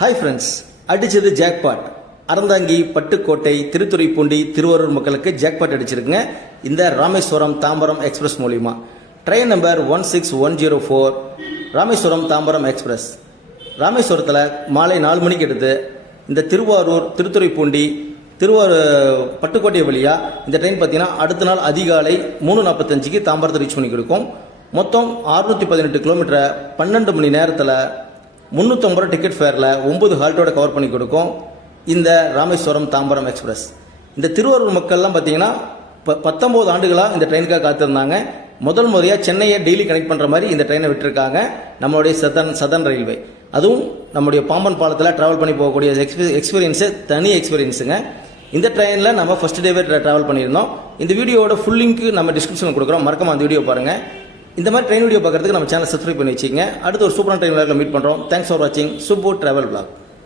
Hi friends, அடிச்சது jackpot. Aranthangi, Pattukkottai, Thiruthuraipoondi, Thiruvarur மக்களுக்கு jackpot அடிச்சிருக்குங்க இந்த ராமேஸ்வரம் தாம்பரம் எக்ஸ்பிரஸ் மூலிமா. Train number 16104 Rameswaram Tambaram express. ராமேஸ்வரத்தில் மாலை 4 மணிக்கு எடுத்து இந்த திருவாரூர், திருத்துறைப்பூண்டி, பட்டுக்கோட்டை வழியாக இந்த ட்ரெயின் பார்த்தீங்கன்னா அடுத்த நாள் அதிகாலை 3:45க்கு தாம்பரத்தை ரீச் பண்ணி கொடுக்கும். மொத்தம் 618 கிலோமீட்டரை 12 மணி நேரத்தில் 350 ரூபா டிக்கெட் ஃபேரில் 9 ஹால்ட்டோட கவர் பண்ணி கொடுக்கும் இந்த ராமேஸ்வரம் தாம்பரம் எக்ஸ்பிரஸ். இந்த திருவாரூர் மக்கள்லாம் பார்த்தீங்கன்னா 19 ஆண்டுகளாக இந்த ட்ரெயினுக்காக காத்திருந்தாங்க. முதல் முறையாக சென்னையை டெய்லி கனெக்ட் பண்ணுற மாதிரி இந்த ட்ரெயினை விட்டுருக்காங்க நம்மளுடைய சதர்ன் ரயில்வே. அதுவும் நம்முடைய பாம்பன் பாலத்தில் ட்ராவல் பண்ணி போகக்கூடிய எக்ஸ்பீரியன்ஸு தனி எக்ஸ்பீரியன்ஸுங்க. இந்த ட்ரெயினில் நம்ம ஃபர்ஸ்ட் டேவே ட்ராவல் பண்ணியிருந்தோம். இந்த வீடியோட ஃபுல் லிங்க் நம்ம டிஸ்கிரிப்ஷனில் கொடுக்குறோம், மறக்காம அந்த வீடியோ பாருங்கள். இந்த மாதிரி ட்ரெயின் வீடியோ பார்க்கறதுக்கு நம்ம சேனல் சப்ஸ்கிரைப் பண்ணி வச்சுக்கோங்க. அடுத்து ஒரு சூப்பரான ட்ரெயின் மீட் பண்ணுறோம். தேங்க்ஸ் ஃபார் வாட்சிங் சுப்பு டிராவல் பிளாக்.